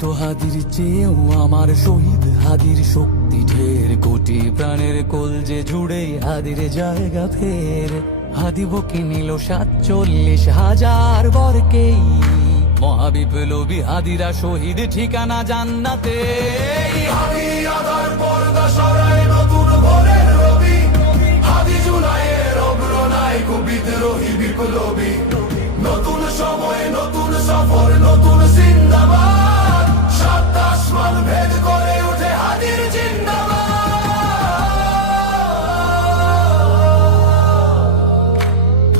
শত হাদির চেয়েও আমার শহীদ হাদির শক্তি ঢের, কোটি প্রাণের কলজে জুড়ে হাদির জায়গা ফের। হাদি বকে নিল 47,000 বরকেই, মহাবিপ্লবী হাদিরা শহীদ ঠিকানা জান্নাতে। হাদি আদার পর্দা সরায় নতুন ভোরের রবি, হাদি জুলাইয়ের অগ্রনায়ক বিদ্রোহী বিপ্লবী। নতুন সময় নতুন সফর নতুন জিন্দাবাদ, সাত আসমান ভেদ করে ওঠে হাদির জিন্দাবাদ।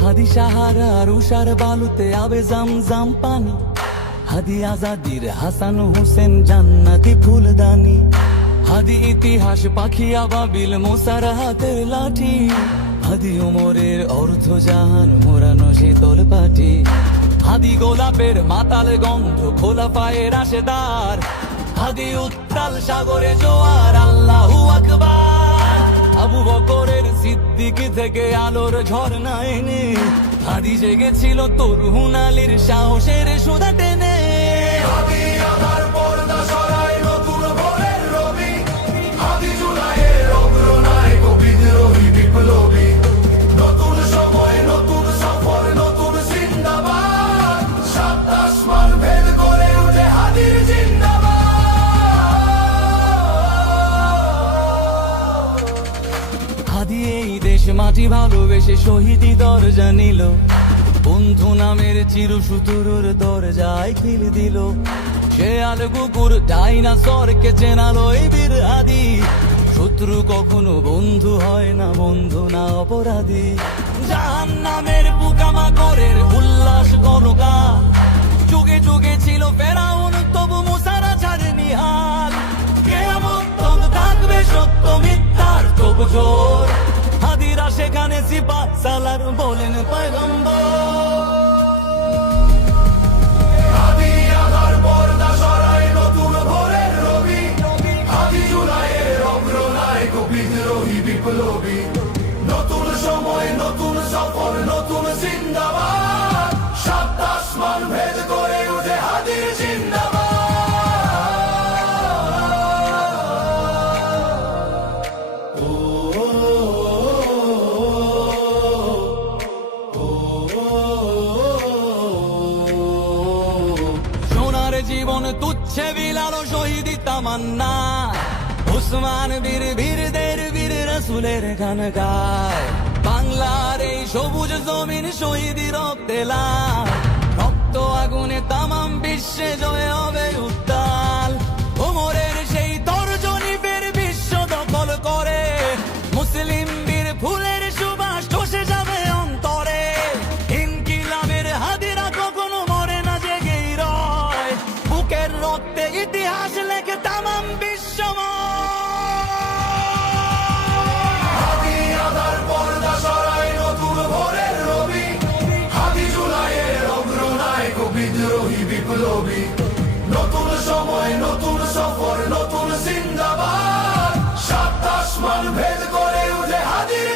হাদি সাহারার উষার বালুতে আবে জামজাম পানি, হাদি আজাদির হাসান হোসেন জান্নাতি ফুলদানি। হাদি ইতিহাস পাখি আবাবিল মোসার হাতের লাঠি, হাদি ওমরের অর্ধ জাহান মোরানো শীতল পাটি। হাদি গোলাপের মাতাল গন্ধ খোলা পায়ের আশেদার, হাদি উত্তাল সাগরে জোয়ার আল্লাহু আকবার। আবু বকরের সিদ্দিক থেকে আলোর ঝর্ণা এনে, হাদি জেগেছিল তরুণ আলীর সাহসের সুধা টেনে। হাদি আদার পর্দা সরায় নতুন ভোরের রবি, হাদি জুলাইয়ের অগ্রনায়ক বিদ্রোহী বিপ্লবী। নতুন সময় নতুন সফর নতুন জিন্দাবাদ, সাত আসমান ভেদ করে ওঠে হাদির জিন্দাবাদ। হাদি এই দেশ মাটি ভালোবেসে শহীদি দরজা নিল, বন্ধু নামের চিরসুতুরুর দরজায় খিল দিল। শেয়াল কুকুর ডাইনাসরকে চেনালো এই বীর হাদি, শত্রু কখনো বন্ধু হয় না, বন্ধু না অপরাধী। জাহান্নামের পোকামাকড়ের উল্লাস গণকা, যুগে যুগে ছিল ফেরাউন তবু মুসারা ছাড়েনি হাল। কিয়ামত তক থাকবে সত্য মিথ্যার তব জোর, হাদিরা সেখানে সিপা সালার বলেন পয়গম্বর। হাদি আদার পর্দা সরায় নতুন ভোরের রবি, হাদি জুলাইয়ের অগ্রনায়ক বিদ্রোহী বিপ্লবী। নতুন সময় নতুন সফর নতুন জিন্দাবাদ, সাত আসমান ভেদ করে ওঠে হাদির জিন্দাবাদ। সোনার জীবন তুচ্ছে বিলালো শহীদি তামান্না, উসমান বীর বীরদের বীর রাসূলের গান গায়। বাংলার এই সবুজ জমিন শহীদি রক্তে লাল, রক্ত আগুনে তামাম বিশ্বে জয় হবে উত্তাল। ওমরের সেই তর্জনী বীর বিশ্ব দখল করে, মুসলিম বীর ফুলের সুবাস চষে যাবে অন্তরে। ইনকিলাবের হাদিরা কখনো মরে না, জেগেই রয়, বুকের রক্তে ইতিহাস লেখে তামাম হাদি আদার পর্দা সরায় নতুন ভোরের রবি, হাদি জুলাইয়ের অগ্রনায়ক বিদ্রোহী বিপ্লবী। নতুন সময় নতুন সফর নতুন জিন্দাবাদ, সাত আসমান ভেদ করে ওঠে হাদির